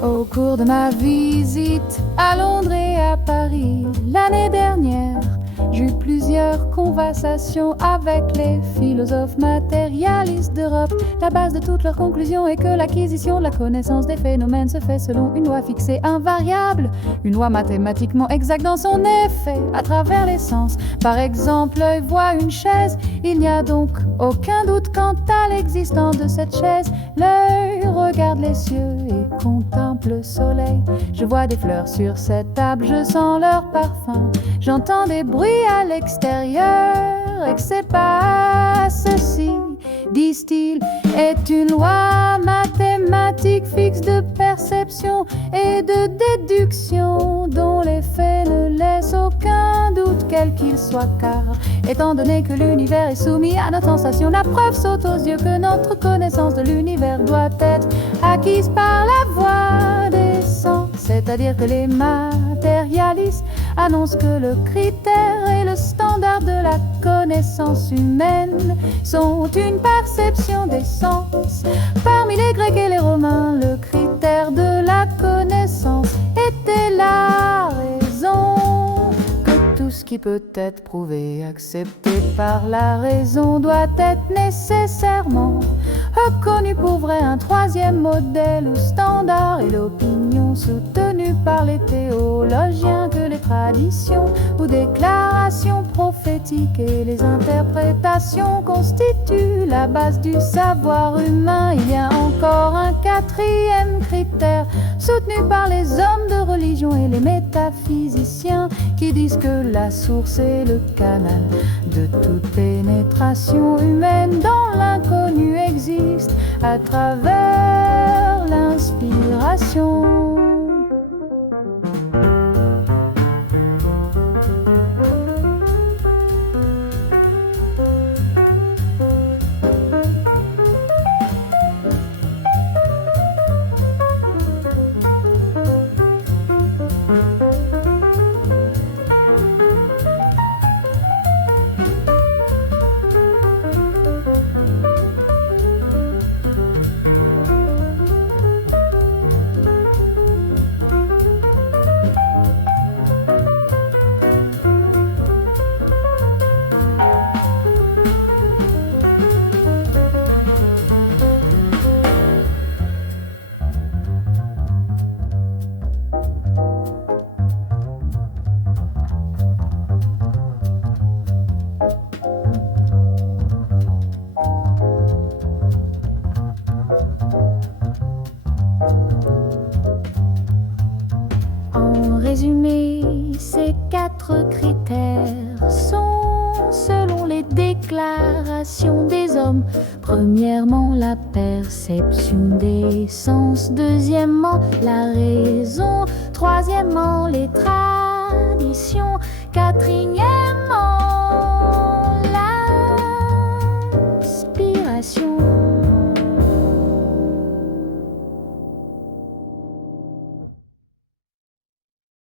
Au cours de ma visite à Londres et à Paris l'année dernière, j'eus plusieurs conversations avec les philosophes matérialistes d'Europe. La base de toutes leurs conclusions est que l'acquisition de la connaissance des phénomènes se fait selon une loi fixée invariable, une loi mathématiquement exacte dans son effet à travers les sens. Par exemple, l'œil voit une chaise, il n'y a donc aucun doute quant à l'existence de cette chaise. L'œil regarde les cieux et contemple le soleil. Je vois des fleurs sur cette table, je sens leur parfum. J'entends des bruits à l'extérieur et que c'est pas ceci, disent-ils, est une loi mathématique fixe de perception et de déduction dont l'effet ne laisse aucun doute quel qu'il soit, car étant donné que l'univers est soumis à notre sensation, la preuve saute aux yeux que notre connaissance de l'univers doit être acquise par la voie des sens. C'est-à-dire que les matérialistes annoncent que le critère et le standard de la connaissance humaine sont une perception des sens. Parmi les Grecs et les Romains, le critère de la connaissance était la raison. Que tout ce qui peut être prouvé, accepté par la raison, doit être nécessairement reconnu pour vrai. Un troisième modèle ou standard est l'opinion soutenue par les théologiens que les traditions ou déclarations prophétiques et les interprétations constituent la base du savoir humain. Il y a encore un quatrième critère soutenu par les hommes de religion et les métaphysiciens qui disent que la source est le canal de toute pénétration humaine dans l'inconnu existe à travers l'inspiration. Ces quatre critères sont, selon les déclarations des hommes, premièrement la perception des sens, deuxièmement la raison, troisièmement les traditions, quatrièmement